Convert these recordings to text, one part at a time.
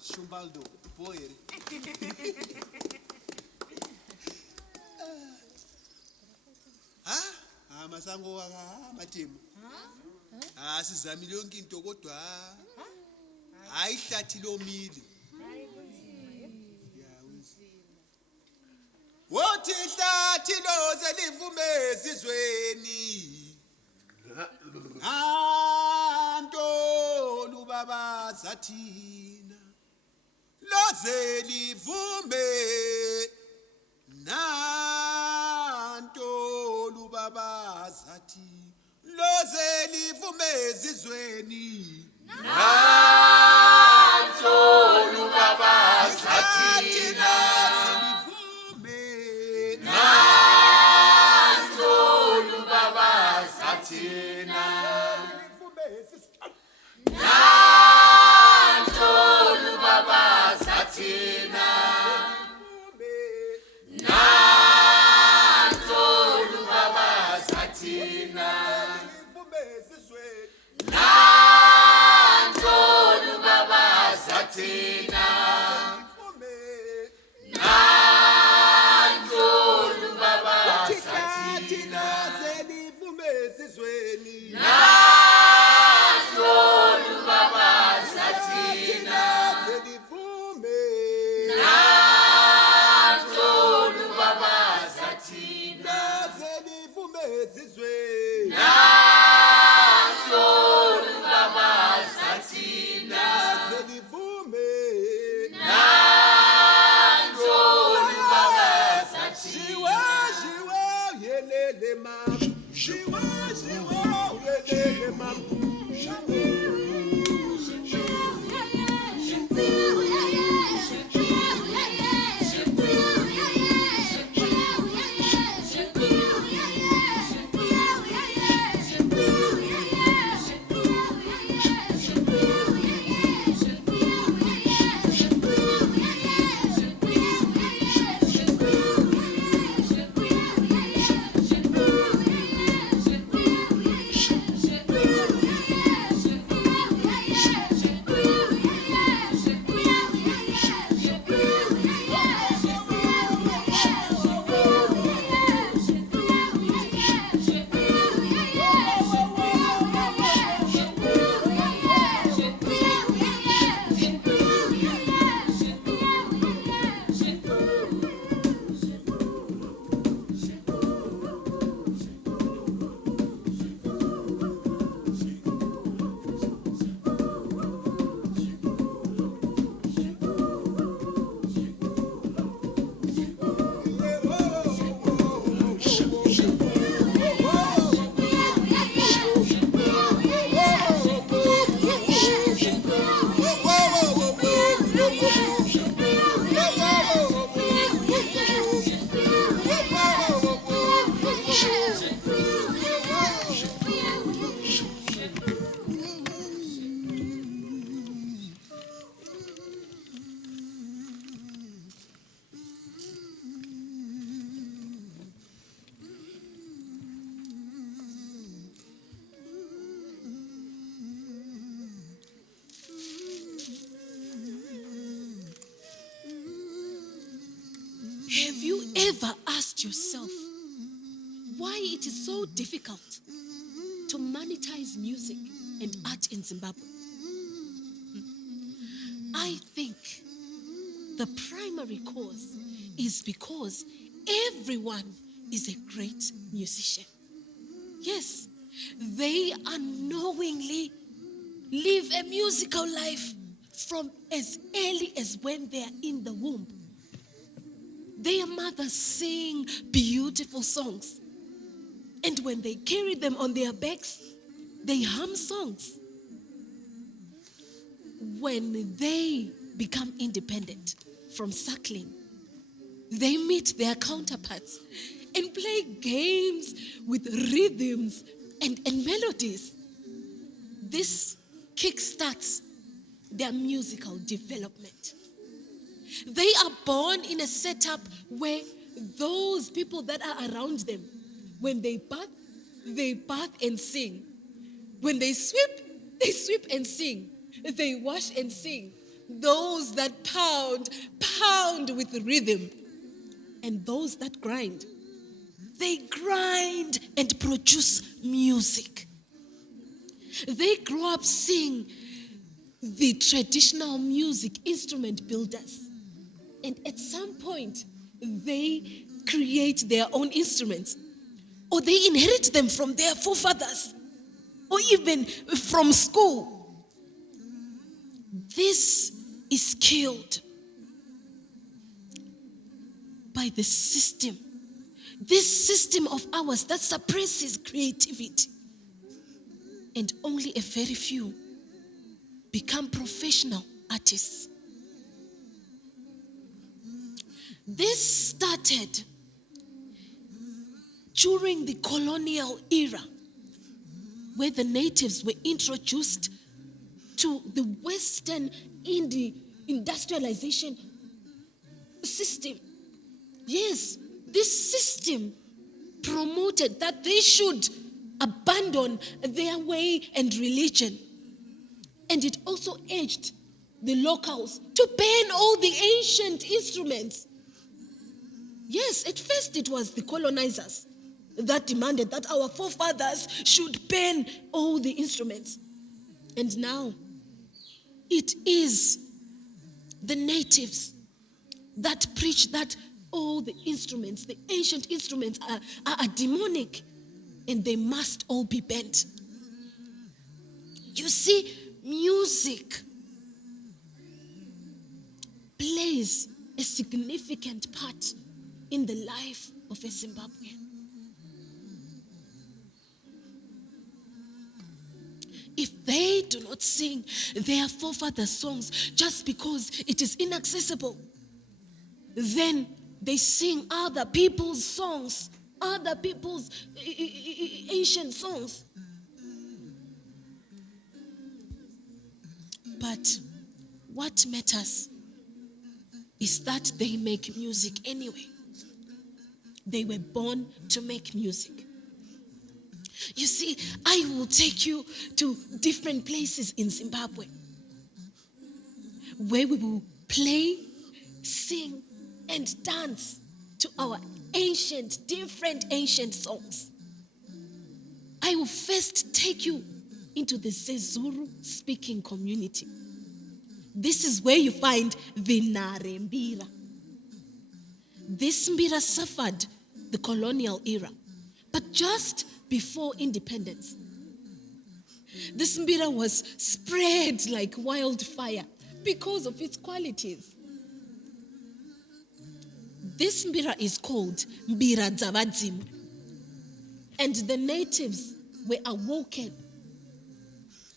Shumbaldo, boy. Masango waka matimu. Sizamile yonke into kodwa ayihlathile omile. Wothi ihlathilo zelivume ezizweni. Anto lubaba zathina. Loze livume nanto lubaba zathi. Loze livume ezizweni. Nanto lubaba zathina. Nanto lubaba zathina. Nanto lubaba zathina. Nanto lubaba zathina. Nanto lubaba zathina. Nanto lubaba zathina. Nanto lubaba zathina. Nanto lubaba zathina. Nanto lubaba zathina. Nanto lubaba zathina. Have you ever asked yourself why it is so difficult to monetize music and art in Zimbabwe? I think the primary cause is because everyone is a great musician. Yes, they unknowingly live a musical life from as early as when they are in the womb. Their mothers sing beautiful songs. And when they carry them on their backs, they hum songs. When they become independent from suckling, they meet their counterparts and play games with rhythms and melodies. This kickstarts their musical development. They are born in a setup where those people that are around them, when they bath and sing. When they sweep and sing. They wash and sing. Those that pound with rhythm. And those that grind, they grind and produce music. They grow up seeing the traditional music instrument builders. And at some point, they create their own instruments. Or they inherit them from their forefathers. Or even from school. This is killed by the system. This system of ours that suppresses creativity. And only a very few become professional artists. This started during the colonial era, where the natives were introduced to the Western industrialization system. Yes, this system promoted that they should abandon their way and religion. And it also urged the locals to ban all the ancient instruments. Yes, at first it was the colonizers that demanded that our forefathers should ban all the instruments. And now, it is the natives that preach that all the instruments, the ancient instruments are demonic and they must all be banned. You see, music plays a significant part in the life of a Zimbabwean. If they do not sing their forefathers' songs just because it is inaccessible, then they sing other people's songs, other people's ancient songs. But what matters is that they make music anyway. They were born to make music. You see, I will take you to different places in Zimbabwe where we will play, sing, and dance to our different ancient songs. I will first take you into the Sezuru speaking community. This is where you find the Narembira. This Mbira suffered the colonial era, but just before independence. This Mbira was spread like wildfire because of its qualities. This Mbira is called Mbira Dza. And the natives were awoken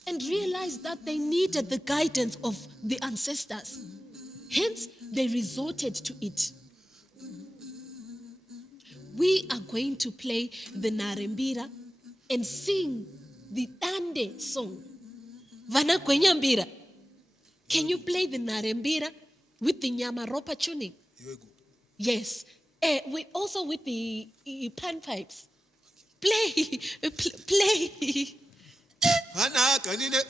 and realized that they needed the guidance of the ancestors. Hence, they resorted to it. We are going to play the Narembira and sing the Dande song. Vana kwenye mbira. Can you play the Narembira with the Nyamaropa tuning? Yes. We also with the panpipes. Play. Ana kanile.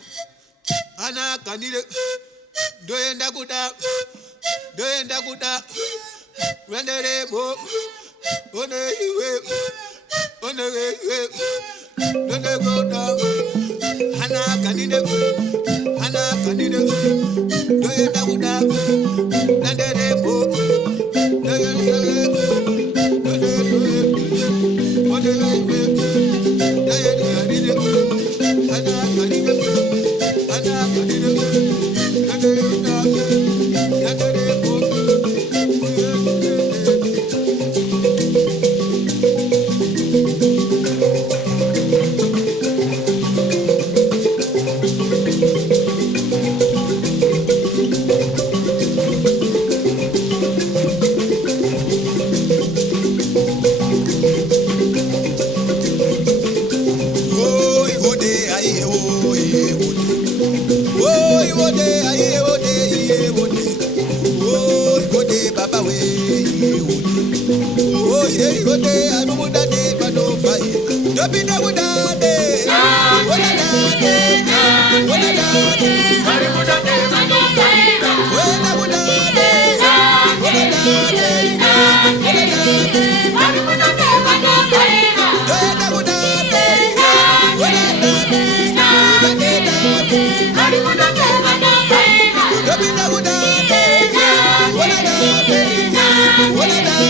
Doyenda kuda. Rendere mo. One iwe. Done go down. Ana kanile. Doyenda kuda. Rendere mo. Baba we Oh yeah, oh yeah, I'm a day, but no fight. Don't be no day. What a day, what a day. When I would day, what a day, what a day. When I would day, what a day, what a day. Don't be no day, what a day, what a day.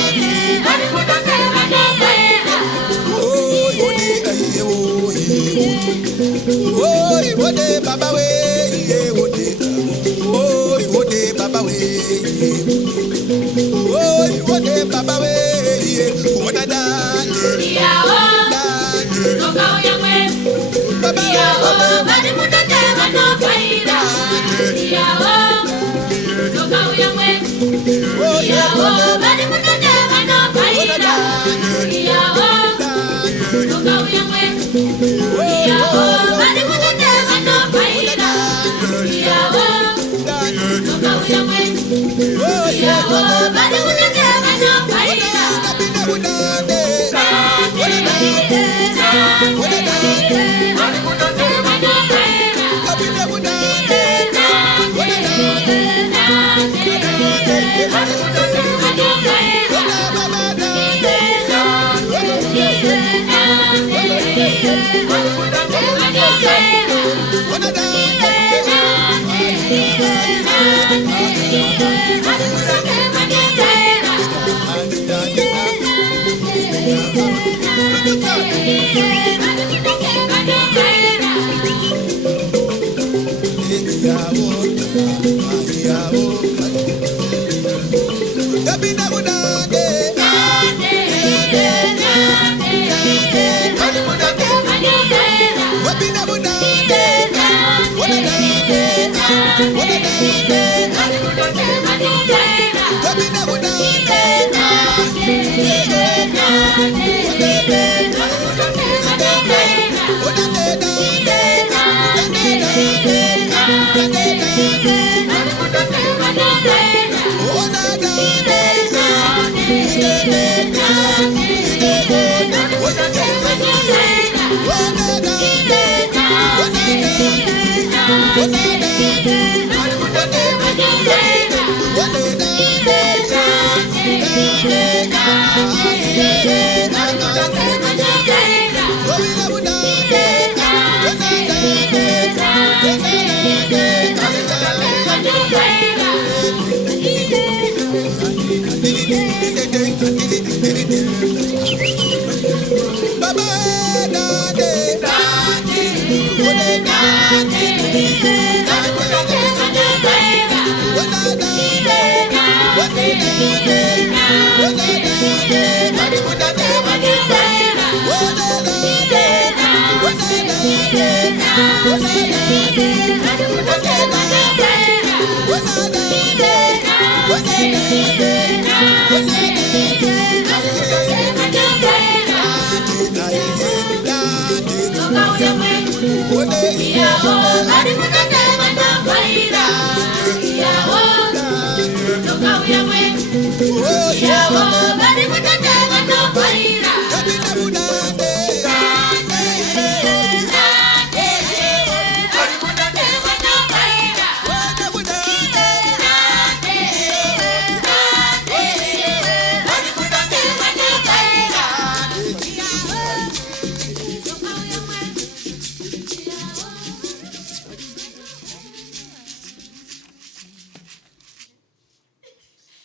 Oh, wode baba we, wode. Oh, wode baba we. Oh, wode baba we. Wada dande. Dande. Baba we. Oh, yeah, wode. Wada dande.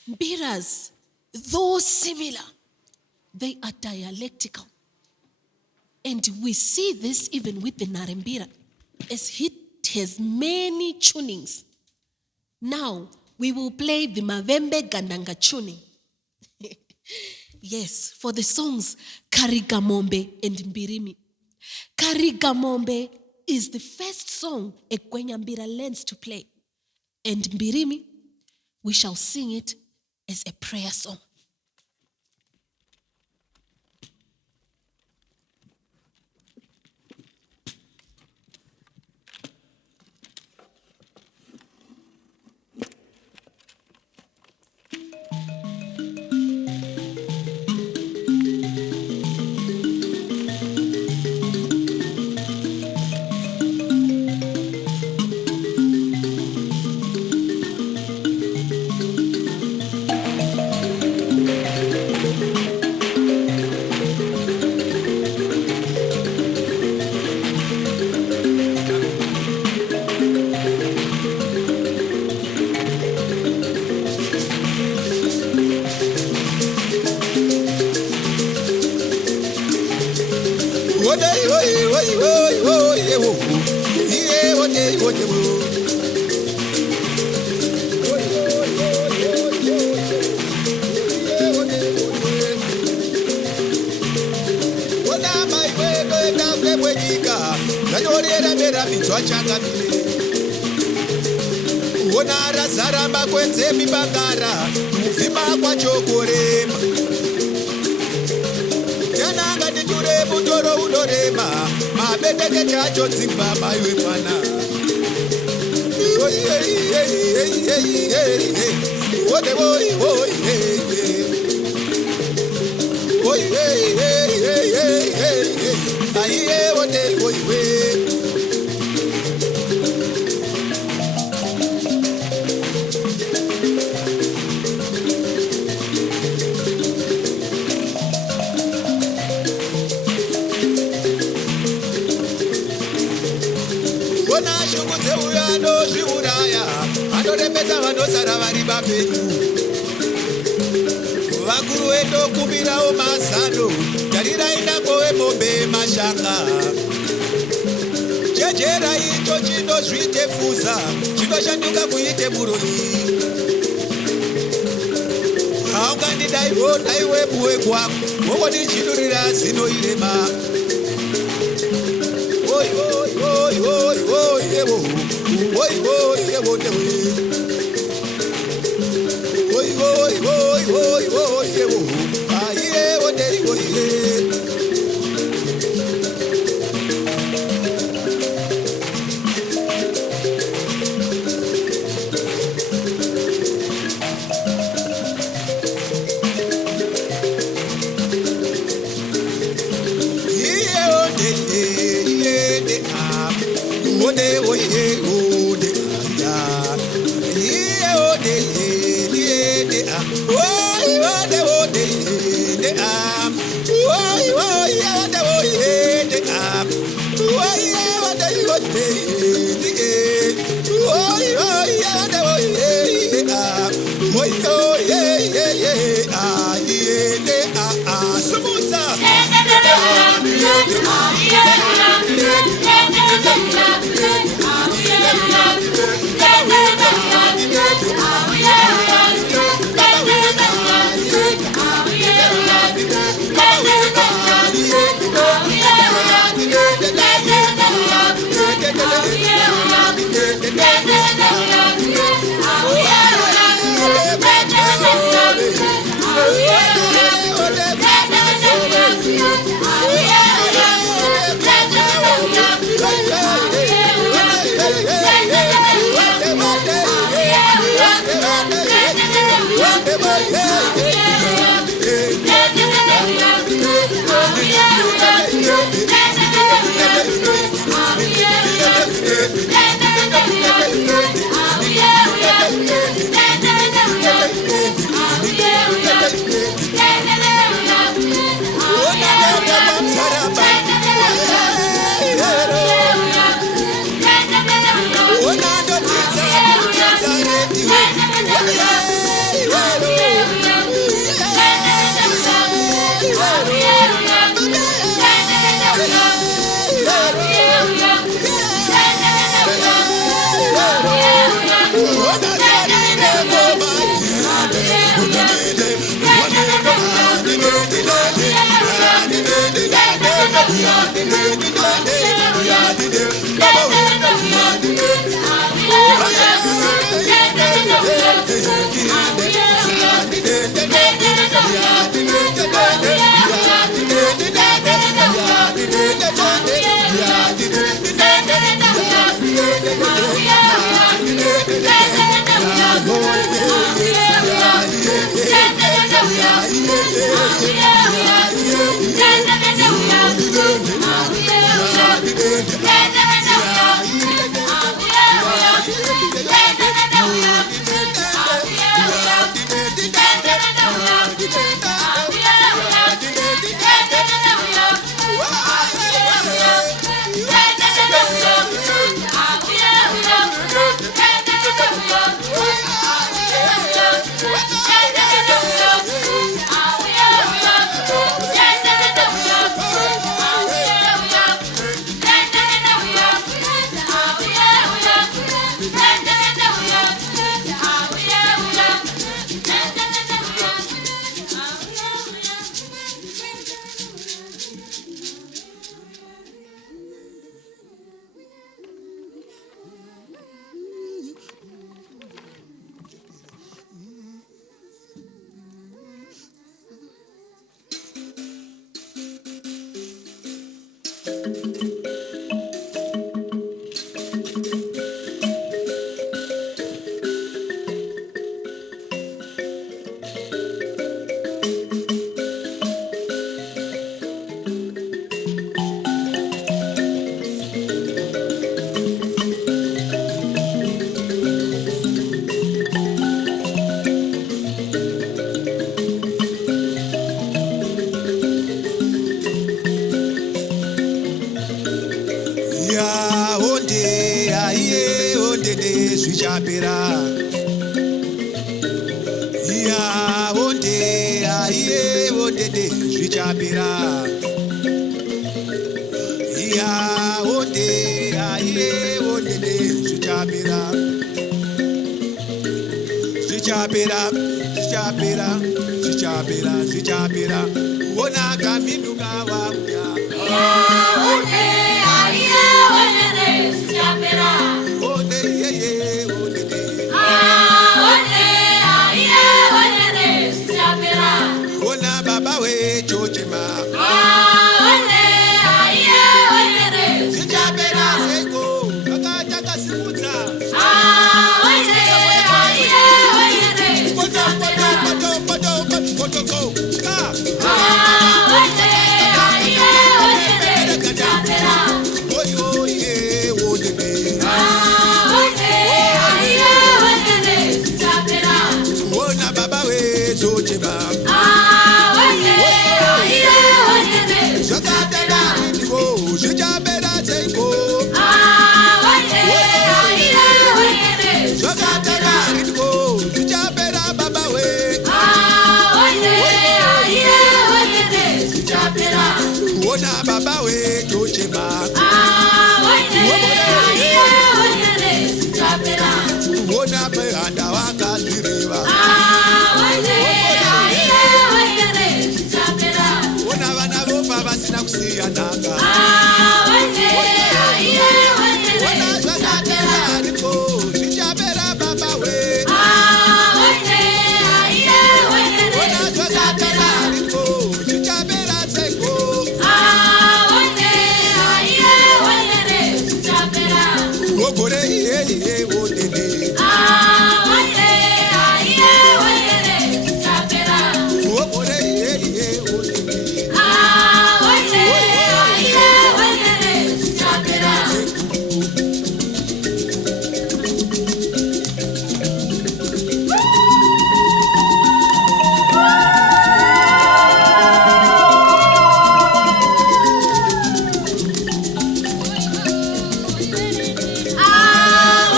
Mbiras, though similar, they are dialectical. And we see this even with the Narembira, as it has many tunings. Now, we will play the Mavembe Gandanga tuning. Yes, for the songs Karigamombe and Mbirimi. Karigamombe is the first song a Kwenyambira learns to play. And Mbirimi, we shall sing it as a prayer song. Onara zaramba kwenze mibangara muvimba kwachokorema tena ngatiture mutoro unorema mabendeke chacho dzimba maiwe mwana ode oi oi oi aiye ode oi Peta vanosara vari vapenyu vakuru vedu kumirawo mazano tariraina kove mombe mashanga chejera icho chinozvite fuza chinoshanduka kuite muroi haungandidaiwo daiwe buwe kwako wokodichinurira zino irema oi oi oi oi oi ewo oi oi ewo dewe oi oi oi oi oi ewo aiye ode oi Yeah. zvichapera. Iya onde aiye ondede zvichapera. Iya onde aiye ondede zvichapera. Zvichapera, zvichapera, zvichapera, zvichapera. Ona kaminduka wauya. Onde aiye ondede zvichapera. Onde yeye ondede. Onde aiye ondede zvichapera. Ona baba we chochema. Onde aiye ondede Zvichapera zvichapera. seko akatakasimudzwa. Onde aiye ondede zvichapera. Potoko. Onde aiye ondede zvichapera. Oye ondede. Onde aiye ondede zvichapera. Ona baba we chochema. Onde aiye ondede Zvakatenda ndiko zvichapera seko. Onde aiye ondede Zvakatenda ndiko zvichapera baba we. Onde aiye ondede zvichapera. Ona baba we chochema. Onde aiye ondede zvichapera. Ona pehanda wakazvireva. Onde aiye ondede zvichapera. Ona vana vofa vasina kusiya nhaka. Onde aiye ondede Ona zvakatenda zvichapera. ndiko zvichapera baba we. Onde aiye ondede Ona zvakatenda zvichapera. ndiko zvichapera seko. Onde aiye ondede zvichapera. Ogore iye ondede. Onde aiye ondede zvichapera. Ogore iye ondede. Onde aiye ondede zvichapera.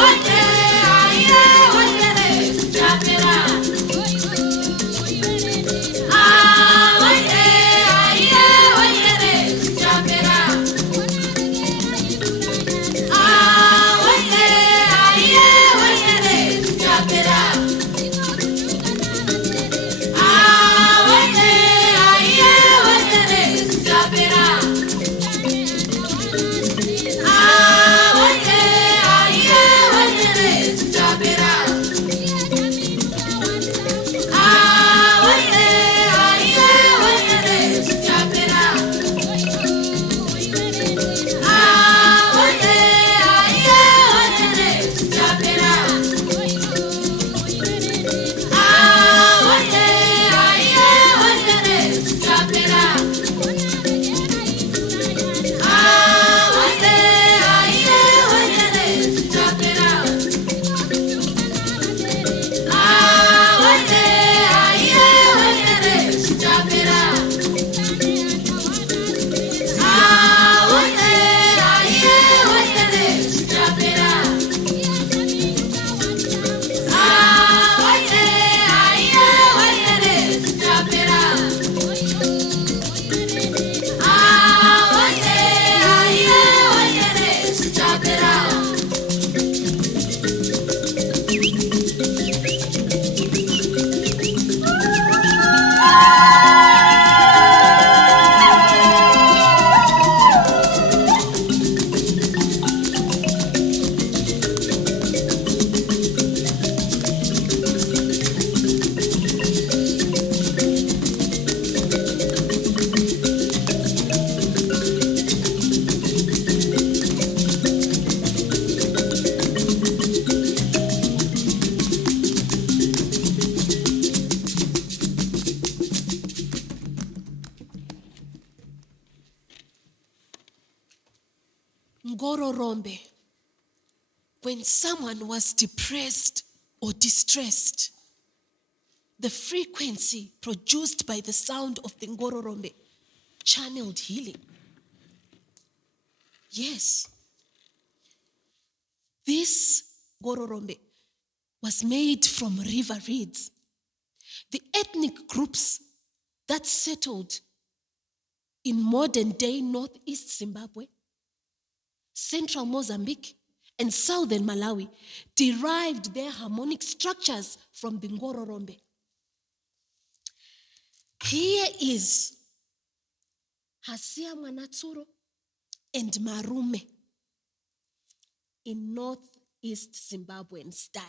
Onde aiye ondede zvichapera. Onde aiye ondede zvichapera. Onde aiye ondede zvichapera. Onde aiye ondede zvichapera. Onde aiye ondede zvichapera. Onde aiye ondede zvichapera. Onde aiye ondede zvichapera. Onde aiye ondede zvichapera. Onde aiye ondede zvichapera. Onde aiye ondede zvichapera. Onde aiye ondede zvichapera. Onde aiye ondede zvichapera. Onde aiye ondede zvichapera. Ngororombe. When someone was depressed or distressed, the frequency produced by the sound of the ngororombe channeled healing. Yes. This ngororombe was made from river reeds. The ethnic groups that settled in modern-day northeast Zimbabwe, central Mozambique, and southern Malawi derived their harmonic structures from the Ngororombe. Here is Hasia Mwanatsuro and Marume in northeast Zimbabwean style.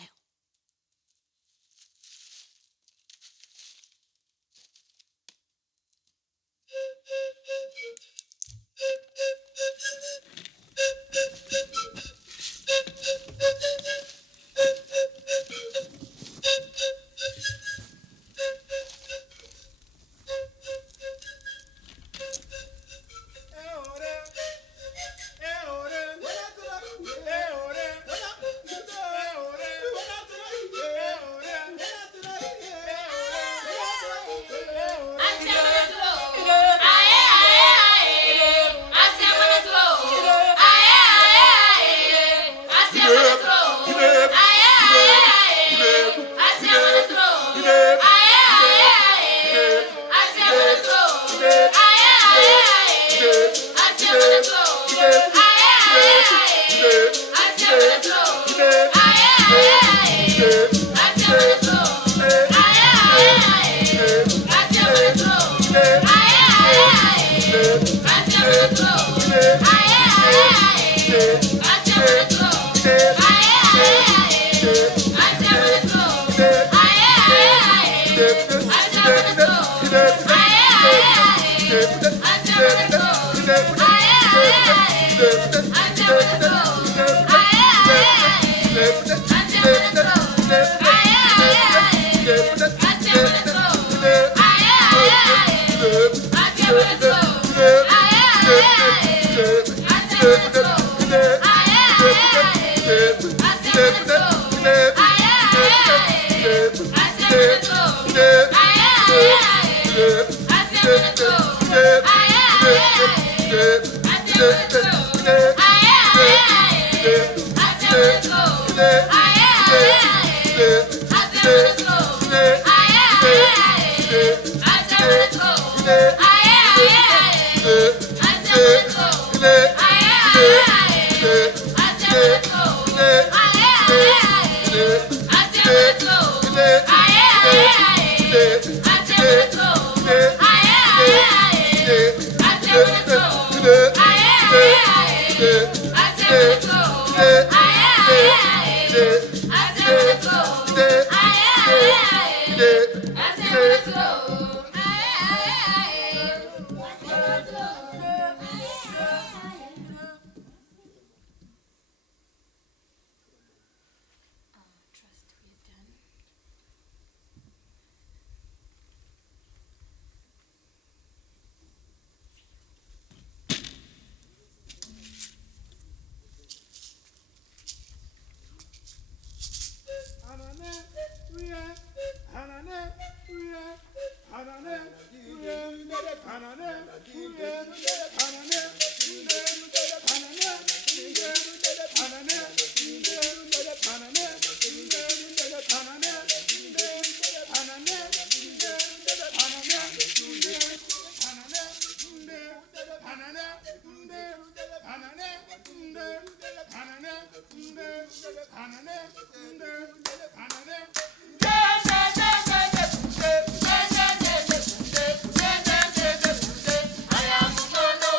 I am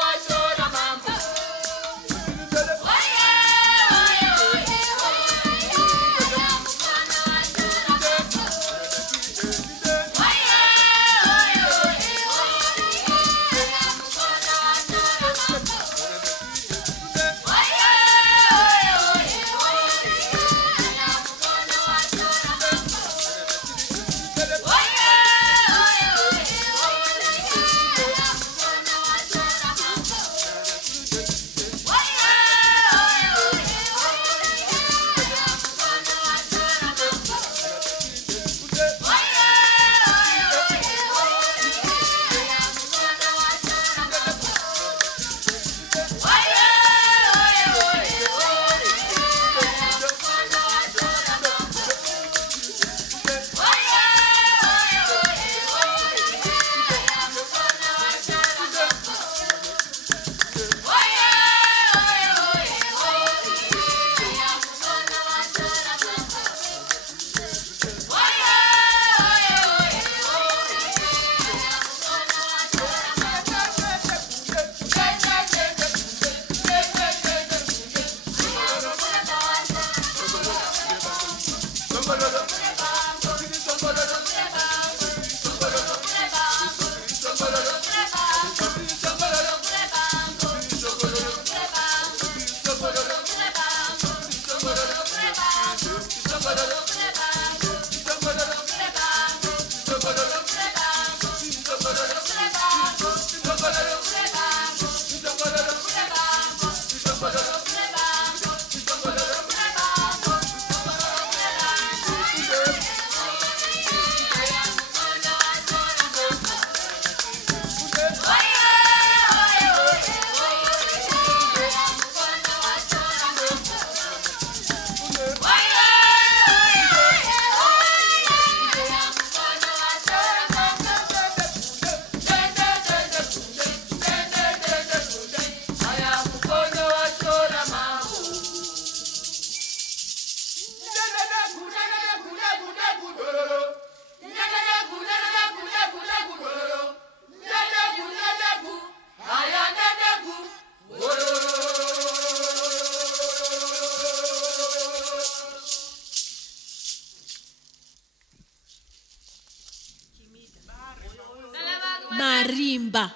marimba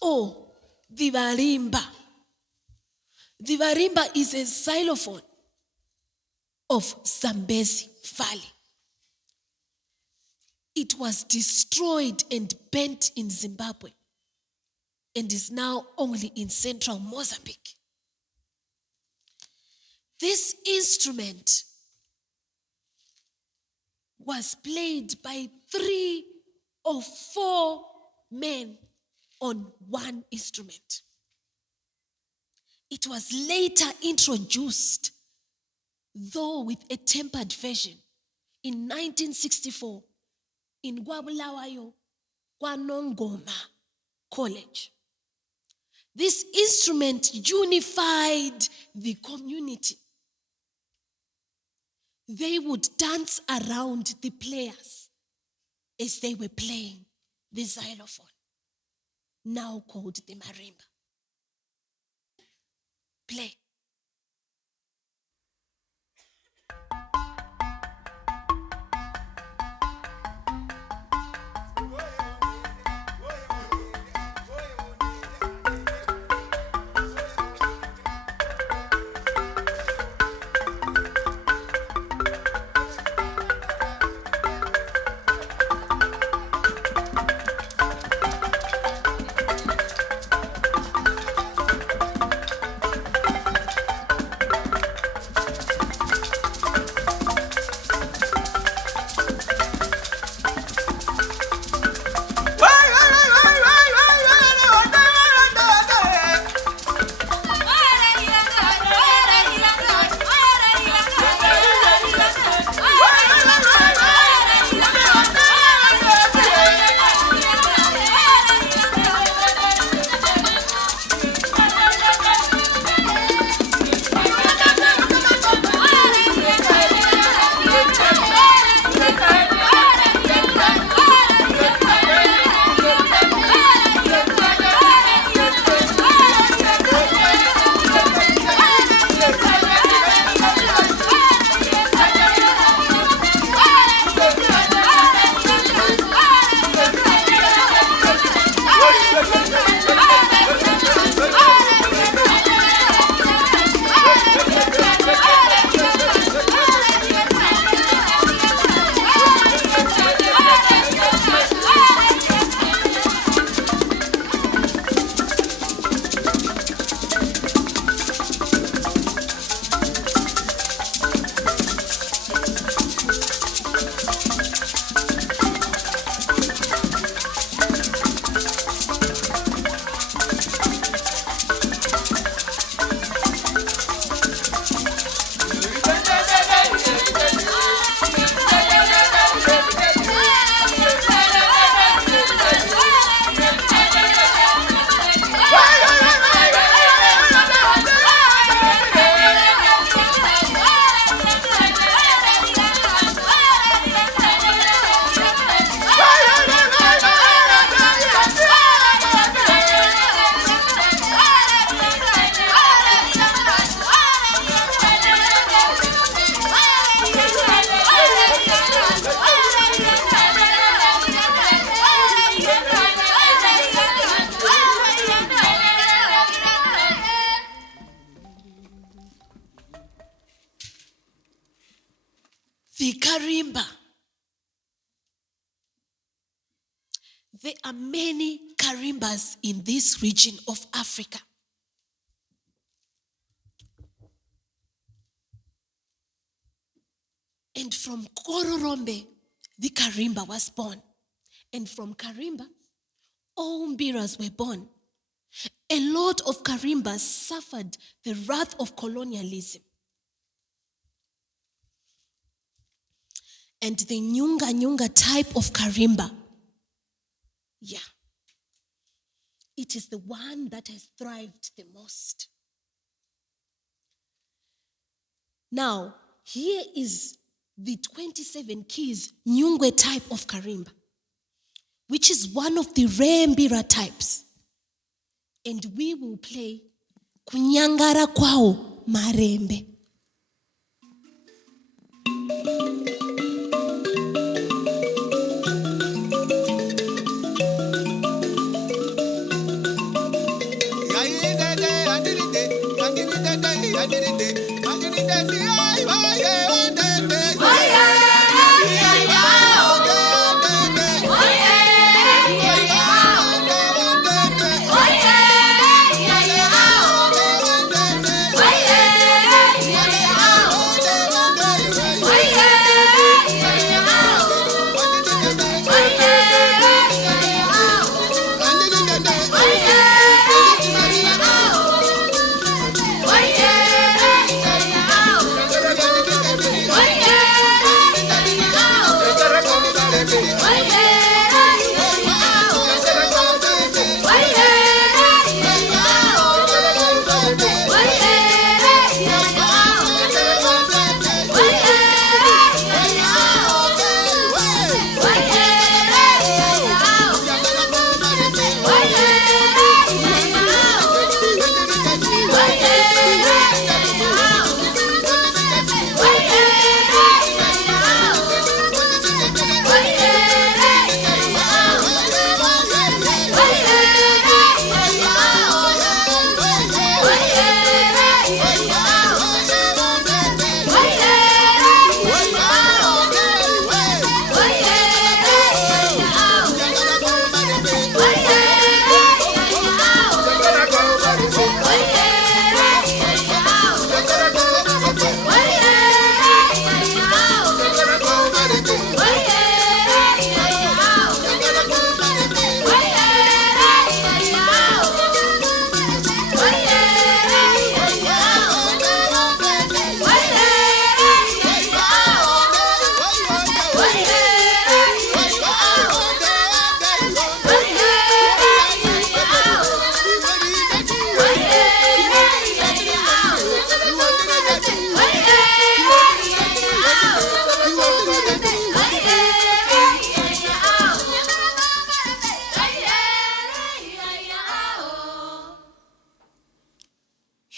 or the marimba. The marimba is a xylophone of Zambezi Valley. It was destroyed and burnt in Zimbabwe and is now only in central Mozambique. This instrument was played by 3 or 4 men on one instrument. It was later introduced, though with a tempered version, in 1964 in Gwabulawayo, Kwanongoma College. This instrument unified the community. They would dance around the players as they were playing the xylophone, now called the marimba. Play. The karimba. There are many karimbas in this region of Africa. And from Kororombe, the karimba was born. And from karimba, all mbiras were born. A lot of karimbas suffered the wrath of colonialism. And the nyunga type of karimba, it is the one that has thrived the most. Now, here is the 27 keys nyungwe type of karimba, which is one of the rare mbira types. And we will play kunyangara kwao marembe.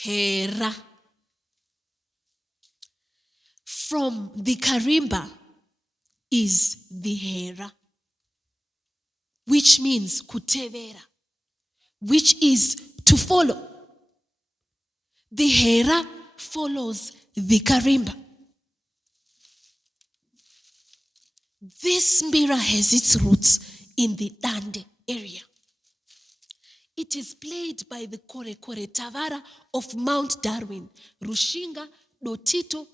Hera. From the karimba is the hera, which means kutevera, which is to follow. The hera follows the karimba. This mbira has its roots in the Dande area. It is played by the Kore Kore Tavara of Mount Darwin, Rushinga, Dotito,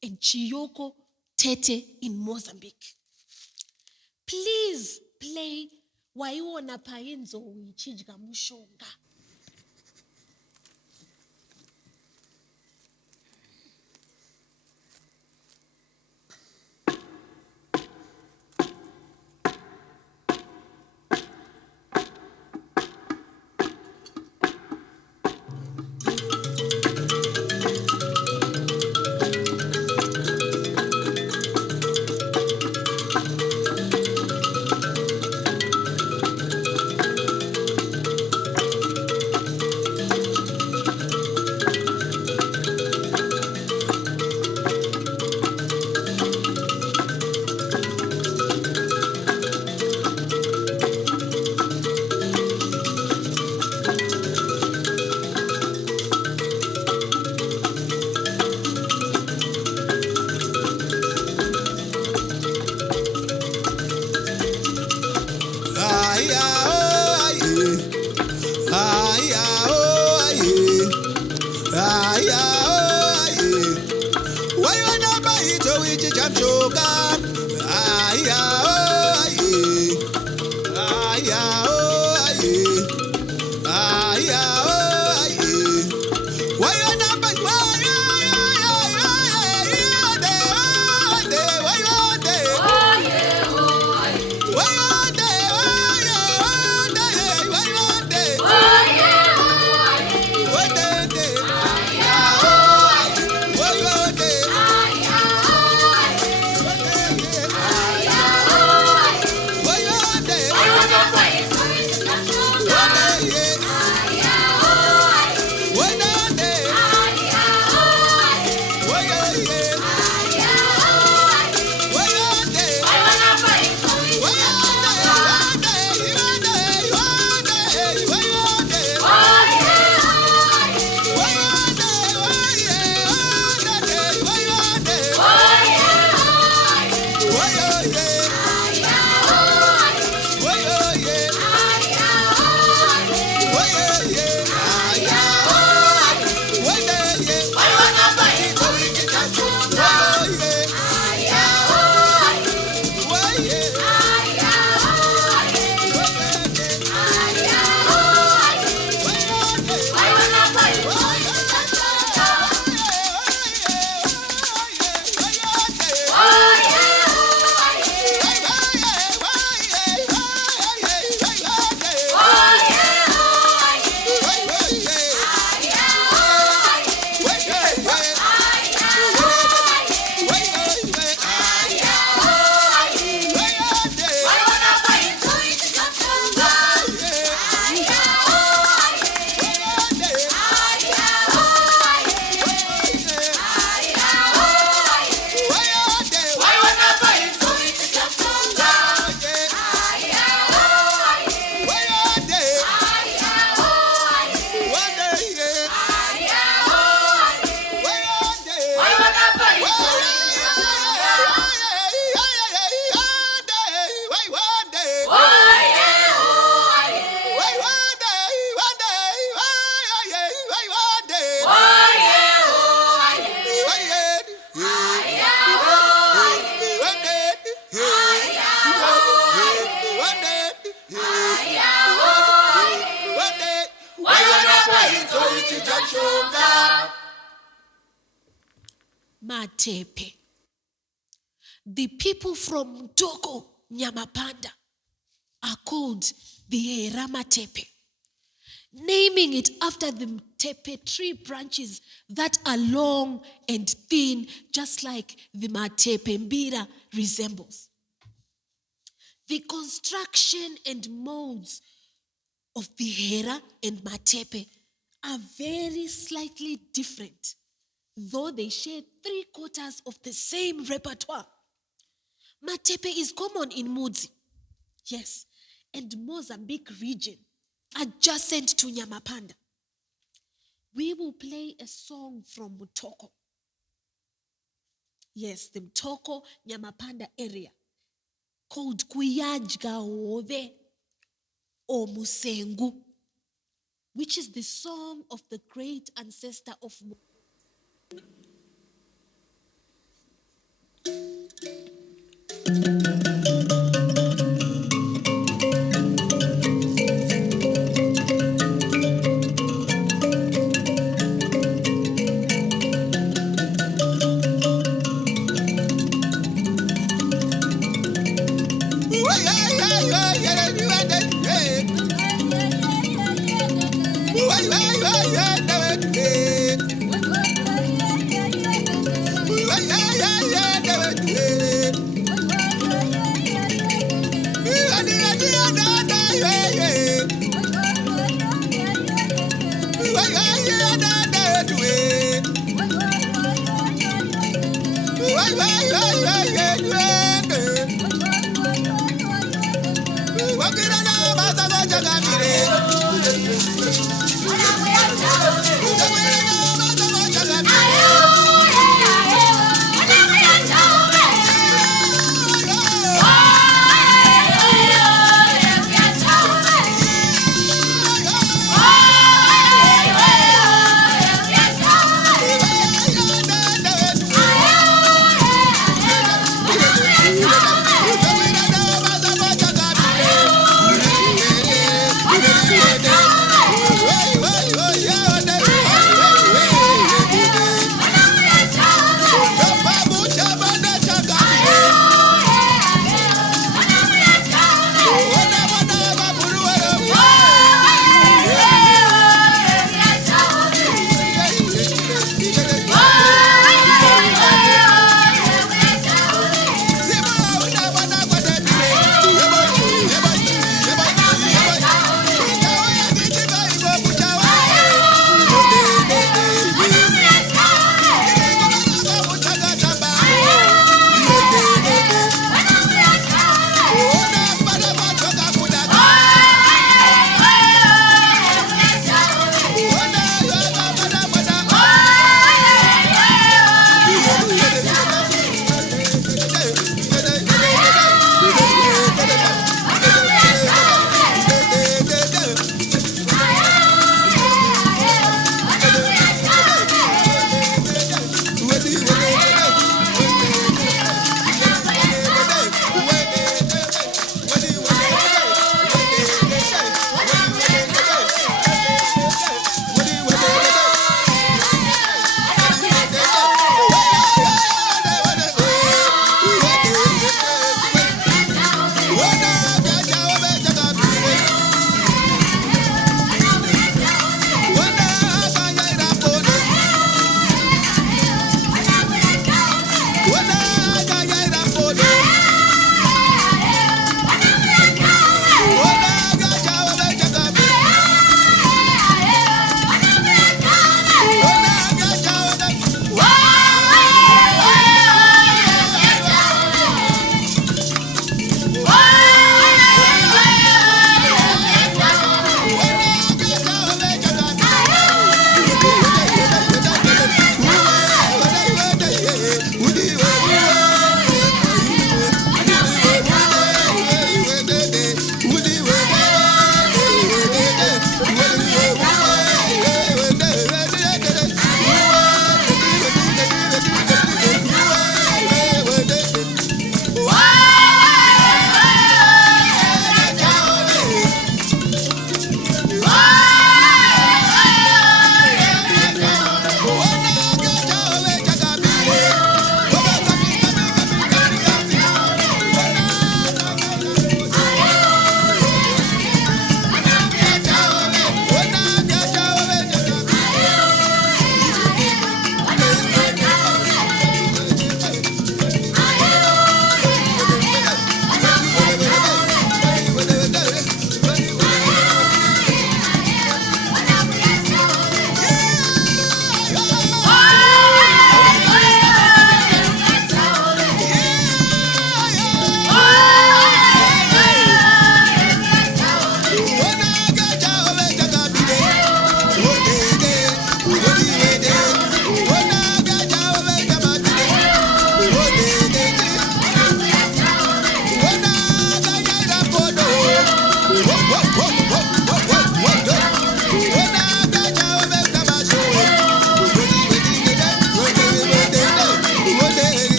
and Chiyoko Tete in Mozambique. Please play Waiona Paenzo Wichijga Mushonga. Matepe. The people from Togo, Nyamapanda, are called the Era Matepe, naming it after the tepe tree branches that are long and thin, just like the Matepe Mbira resembles. The construction and molds of the Hera and Matepe are very slightly different, though they share 3/4 of the same repertoire. Matepe is common in Mudzi, yes, and Mozambique region, adjacent to Nyamapanda. We will play a song from Mutoko. Yes, the Mutoko Nyamapanda area, called Kuyajga Ove or Musengu, which is the song of the great ancestor of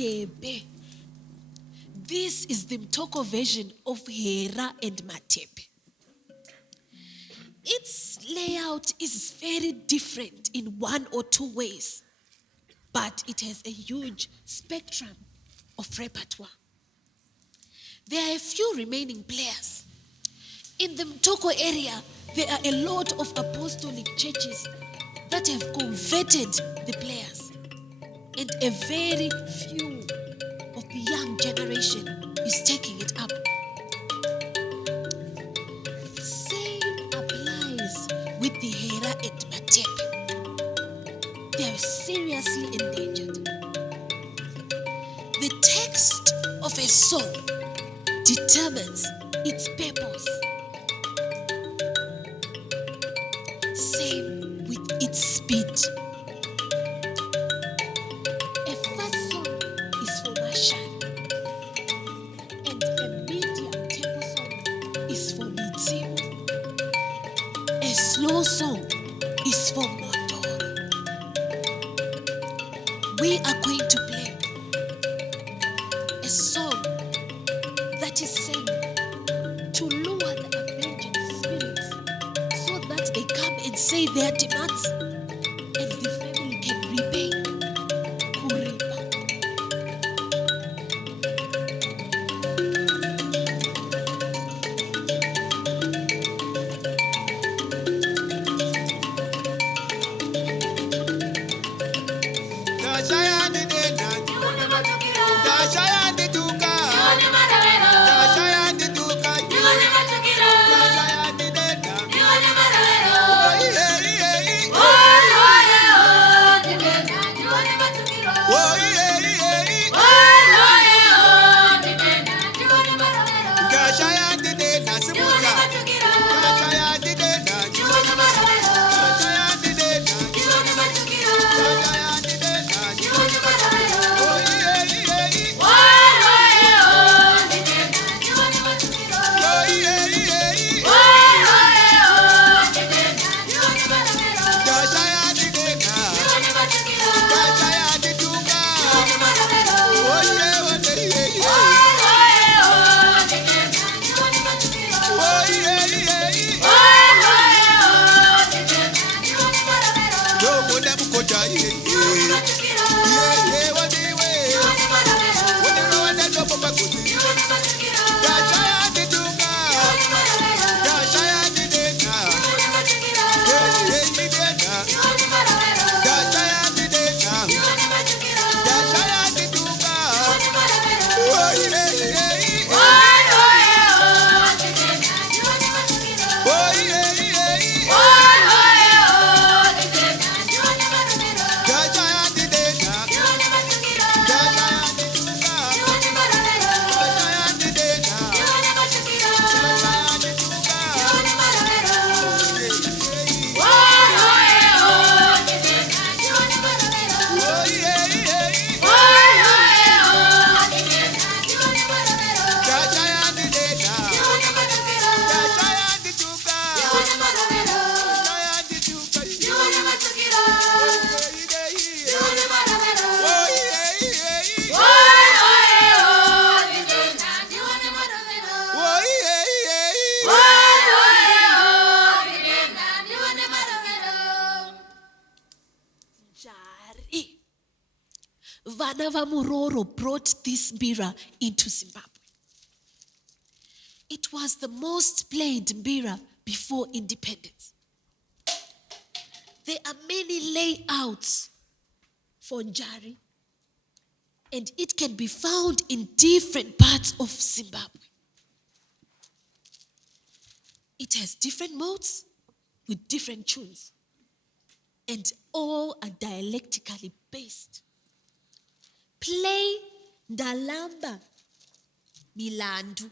Matebe. This is the Mtoko version of Hera and Matebe. Its layout is very different in one or two ways, but it has a huge spectrum of repertoire. There are a few remaining players. In the Mtoko area, there are a lot of apostolic churches that have converted the players, and a very few of the young generation is taking it up. Same applies with the Hera and Matebe. They are seriously endangered. The text of a song determines its purpose. Same with its speed. A fast song is for Marshall, and a medium tempo song is for Midzimu. A slow song is for Mondoro. We are going to play a song that is sang to lure the avenging spirits so that they come and say their demands and the family can repay. Kuripa. Vana va Muroro brought this mbira into Zimbabwe. It was the most played mbira before independence. There are many layouts for njari, and it can be found in different parts of Zimbabwe. It has different modes with different tunes, and all are dialectically based. Play Ndalamba Milandu.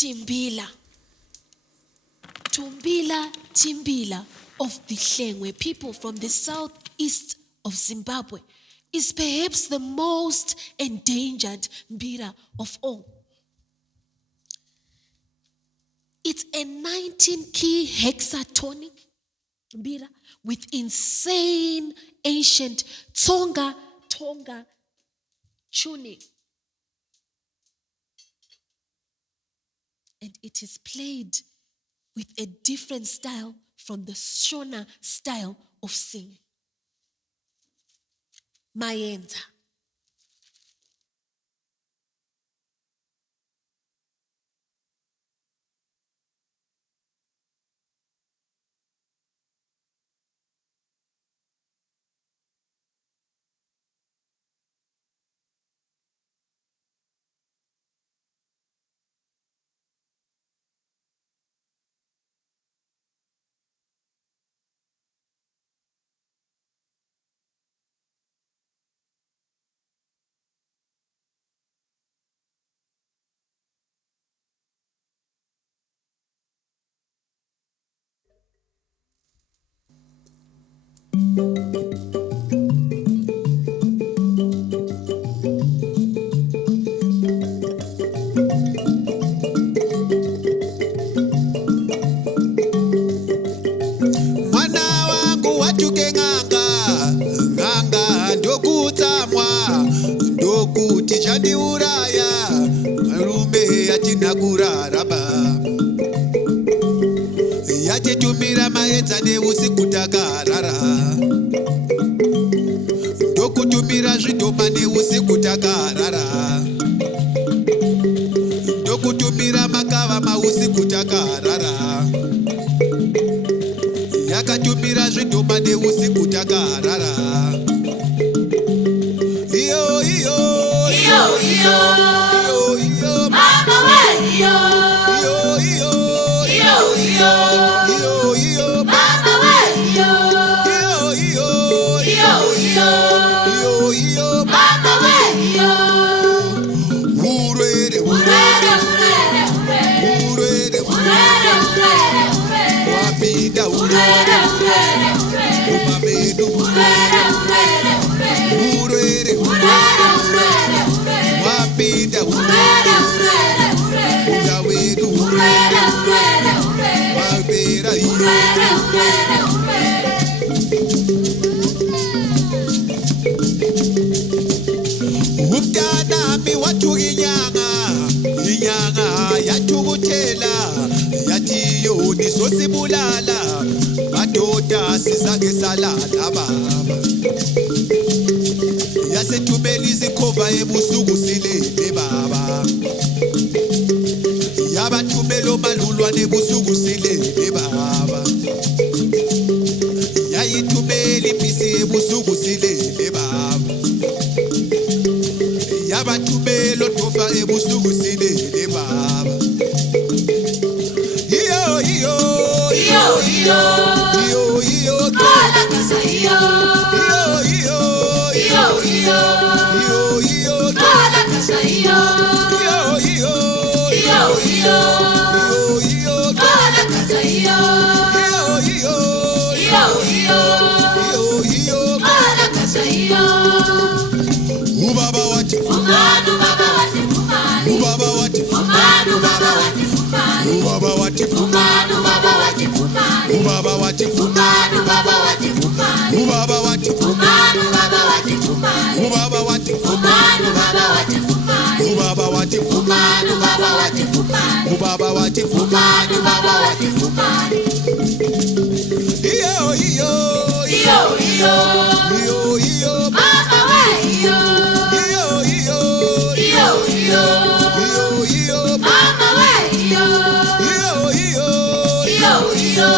Timbila. Tumbila Timbila of the Hlengwe, people from the southeast of Zimbabwe, is perhaps the most endangered mbira of all. It's a 19-key hexatonic mbira with insane ancient Tonga tuning. And it is played with a different style from the Shona style of singing. Mayenza. Mwana wangu wachuke nganga ndokutsamwa ndokuti chandiuraya marume atina kuraraba yatitumira maedza neusiku takarara ndokutumira zvidhoma neusiku takarara ndokutumira makava mausiku takarara yakatumira zvidhoma neusiku takarara iyo iyo iyo iyo iyo iyo mama we iyo iyo iyo iyo iyo iyo iyo mama we iyo iyo iyo iyo iyo iyo iyo mama we iyo urere urere urere urere urere wapinda urere umamedu urere urere wapinda urere uyawedu wapera umntanami wathuka inyanga yathukutela yathi yoni sosibulala madoda sizake salala baba yasethumela izikhova ebusuku silele baba yabathumela omalulwane ebusuku silele baba yayithumela impisi ebusuku silele baba yabathumela odofa ebusuku silele baba iyo iyo iyo iyo iyo iyo kala kasa iyo iyo iyo iyo iyo iyo iyo kala kasa iyo iyo iyo iyo iyo iyo iyo kala kasa iyo iyo iyo iyo iyo iyo kala kasa iyo ubaba wathi fumanu baba wathi fumanu ubaba wathi fumanu baba wathi fumanu ubaba wathi fumanu baba wathi fumanu ubaba wathi fumanu baba wathi fumanu ubaba wathi fumanu baba wathi fumanu ubaba wathi fumanu baba wathi fumanu ubaba wathi fumanu baba wathi fumanu ubaba wathi fumanu baba wathi fumanu iyo iyo iyo iyo iyo iyo mama we iyo iyo iyo iyo iyo iyo iyo mama we iyo iyo iyo iyo iyo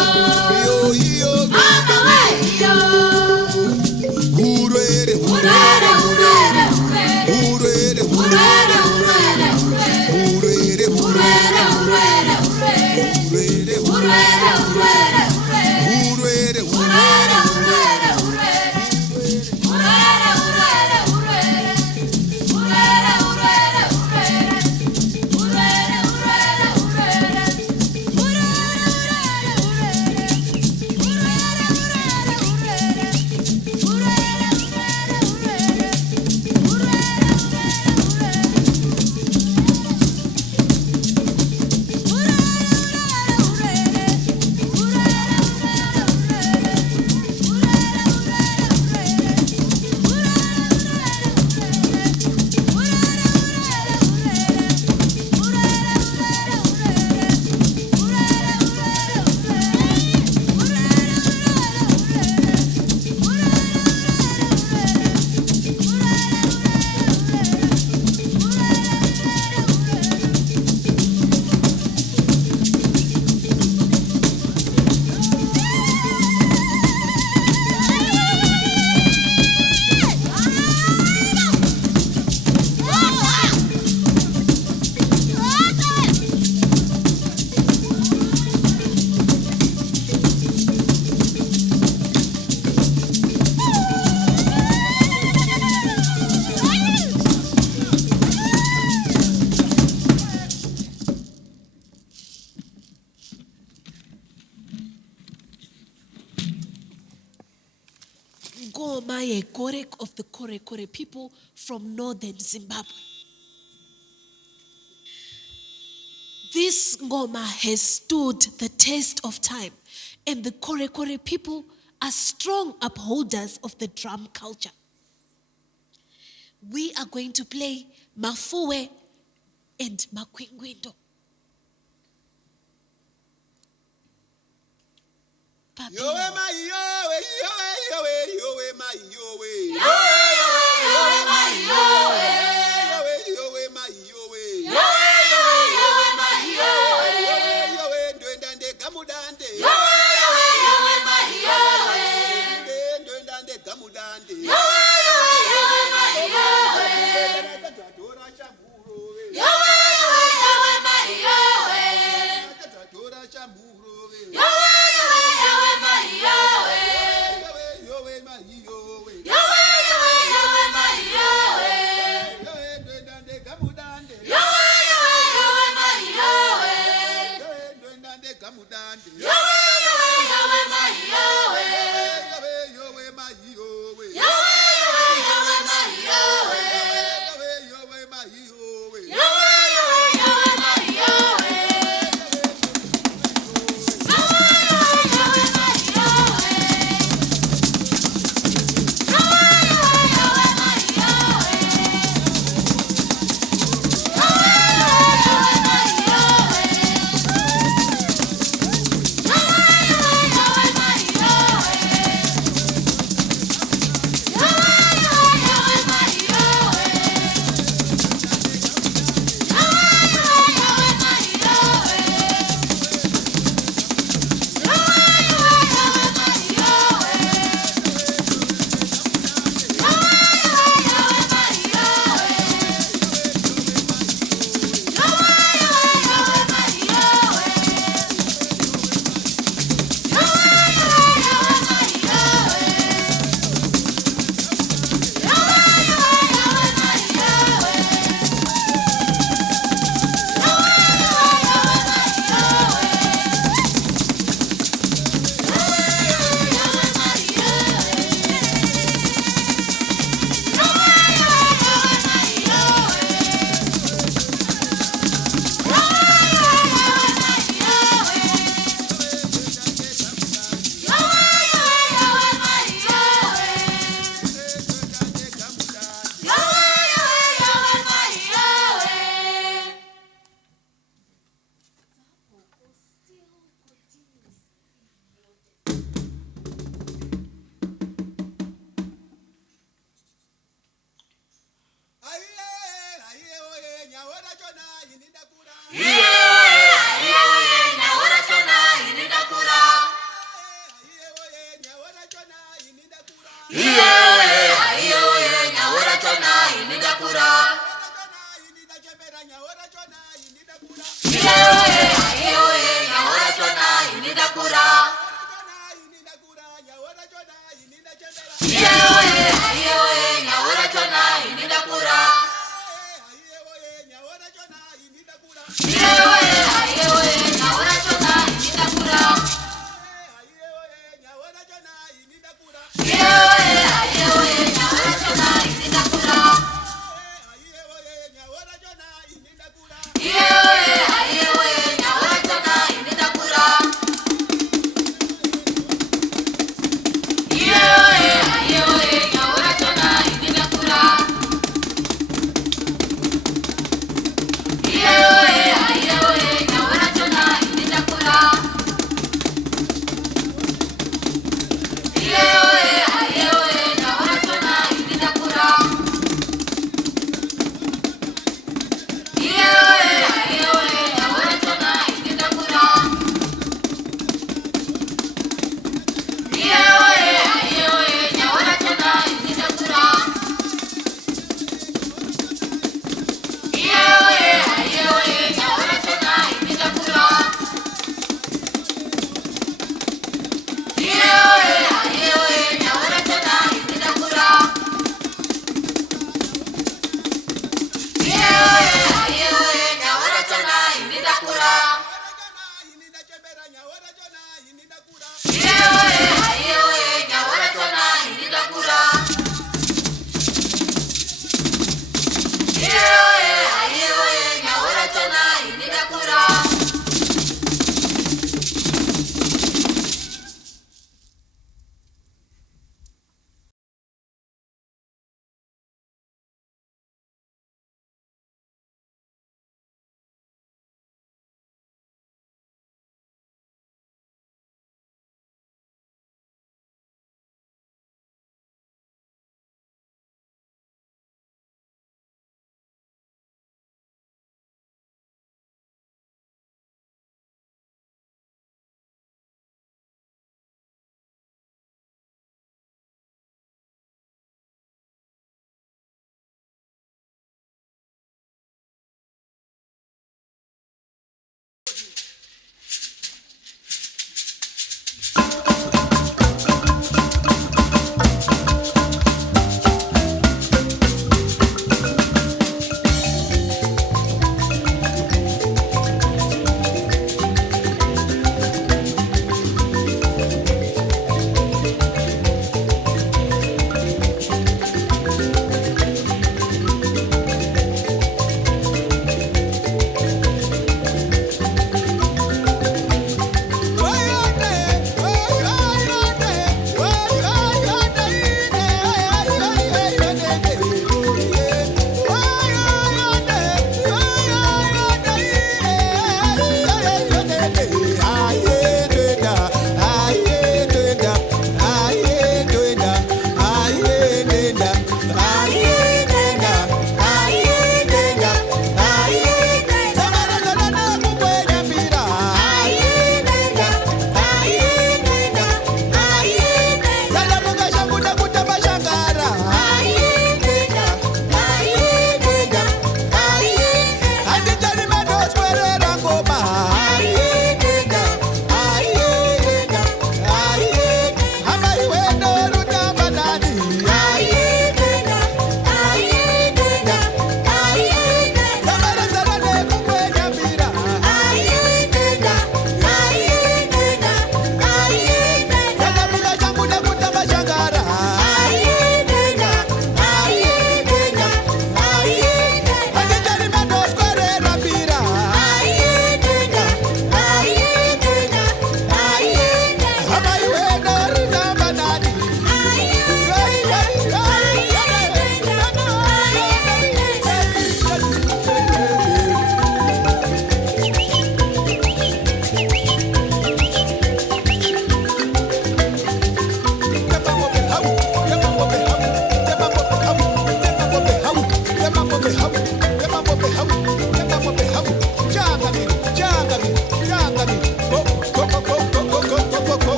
iyo iyo mama we iyo urere urere urere urere urere urere urere urere urere urere urere urere urere urere urere Maye Gorek of the Kore Kore people from northern Zimbabwe. This ngoma has stood the test of time, and the Kore Kore people are strong upholders of the drum culture. We are going to play Mafuwe and Makwingwindo. Yowe ma yowe, yowe yowe, yowe ma yowe. Yowe yowe yowe ma yowe. Yowe yowe ma yowe. Yowe yowe yowe ma yowe. Yowe yowe ndwendande gamudande. Yowe yowe yowe ma yowe. Ndwendande gamudande. Yowe yowe yowe ma yowe. Tadora chamburo. Yowe yowe yowe ma yowe. Tadora chamburo. Yowe yowe yowe ma yowe. Yowe yowe ma yowe. Yowe yowe yowe ma yowe. Yowe ndwendande gamudande. Yowe yowe yowe ma yowe. Yowe ndwendande gamudande. Yowe yowe yowe ma yowe. Yowe yowe ma yowe. Yowe yowe yowe ma yowe. Yowe yowe ma yowe. Yowe yowe yowe ma yowe.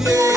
Yeah.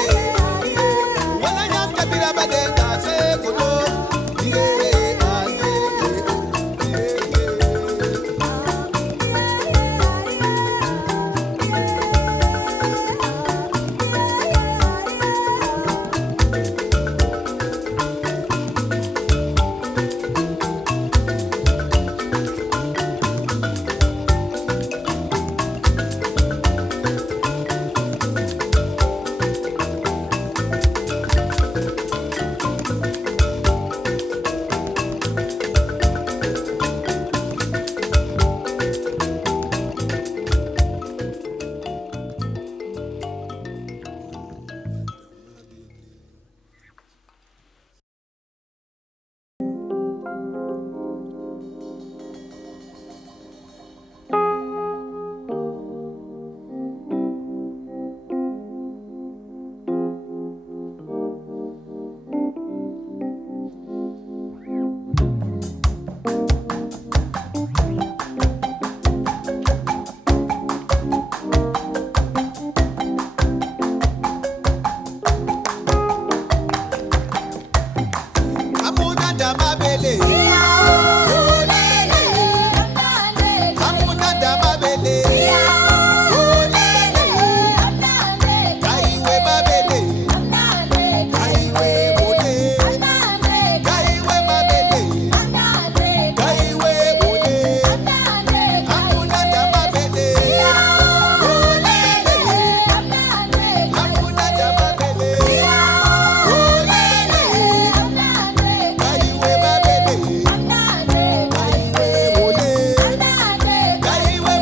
Kaiwe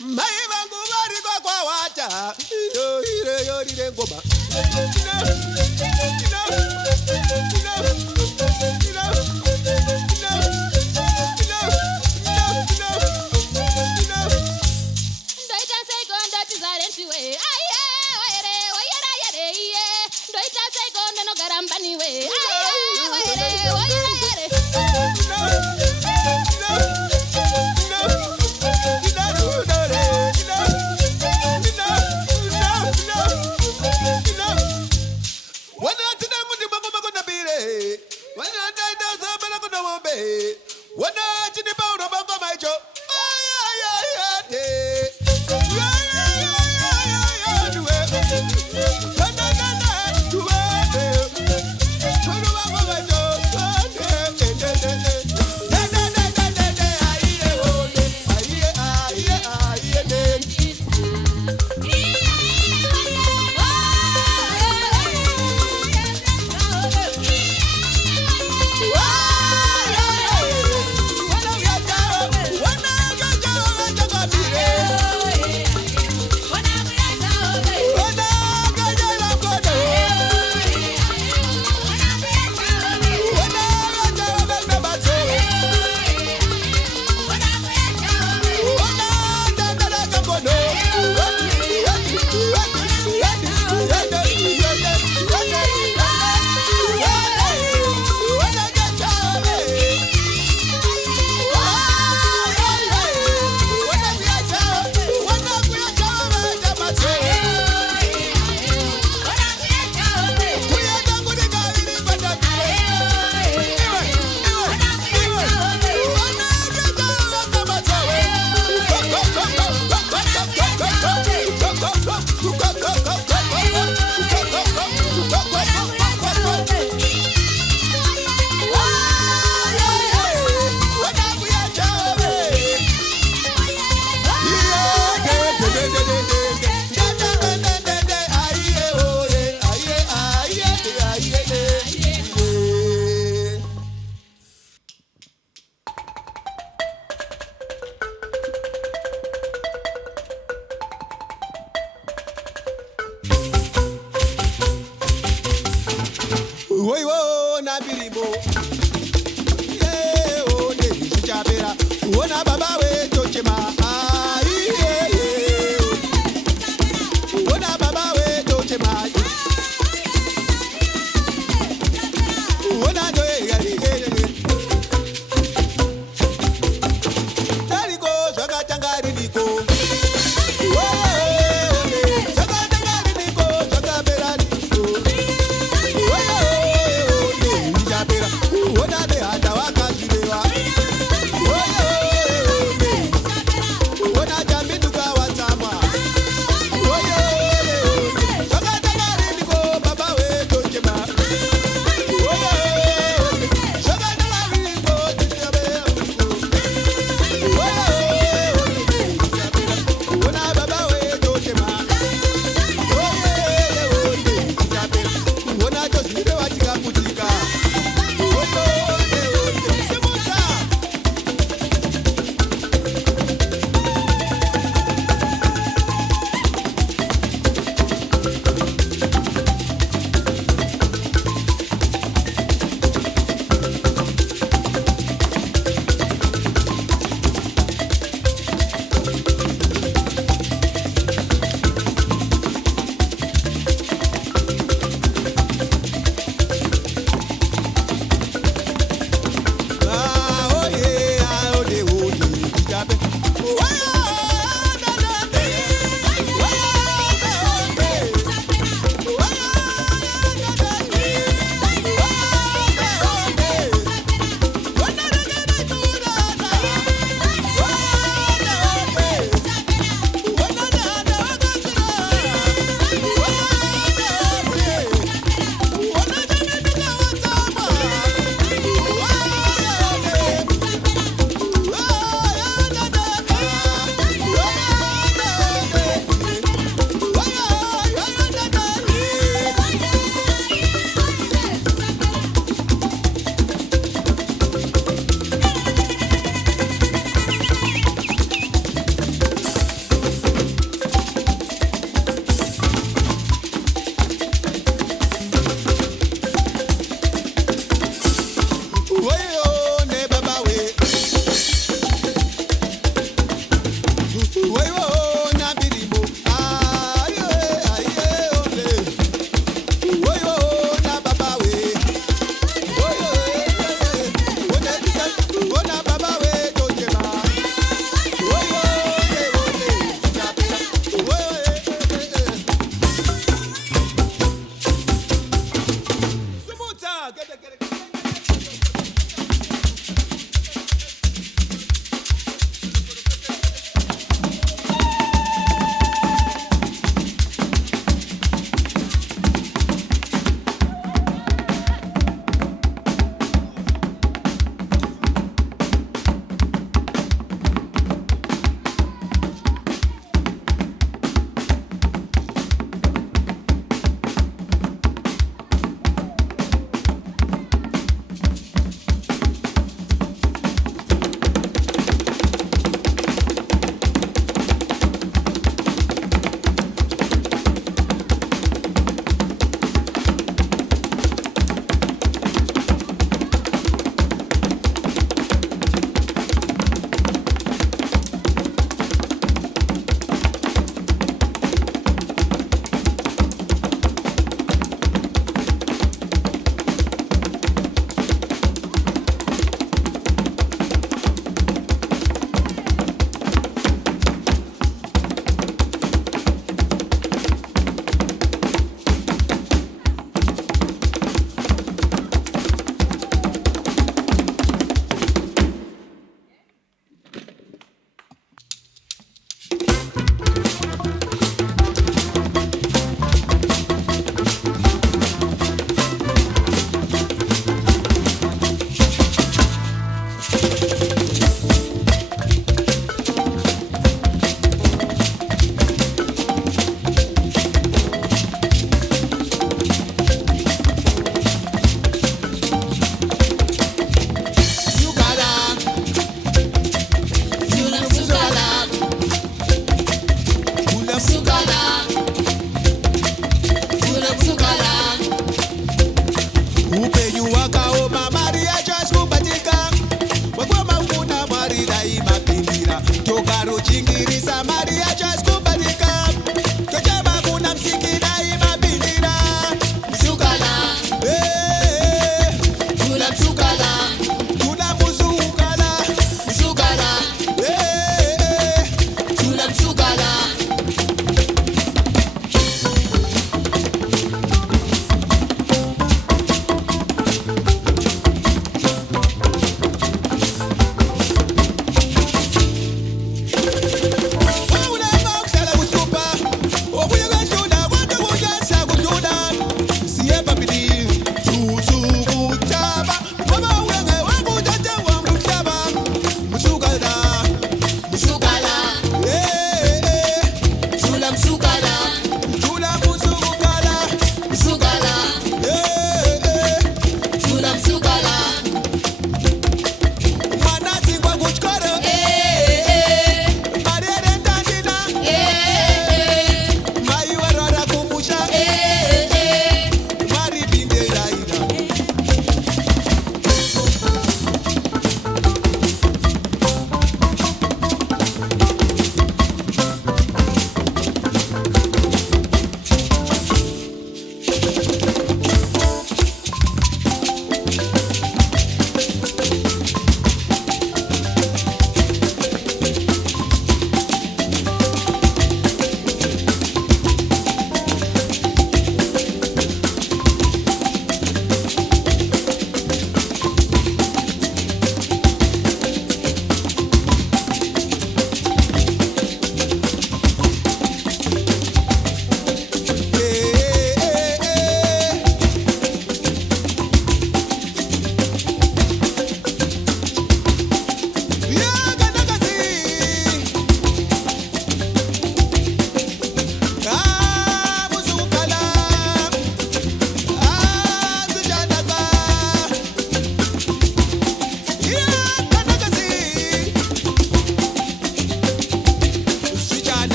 mai vangu variko kwawata ire ngoma Ndoita sekondo tizarentiwe aye waere waera yere iye ndoita sekondo nogara mbaniwe aye waere waera yere Ona baba we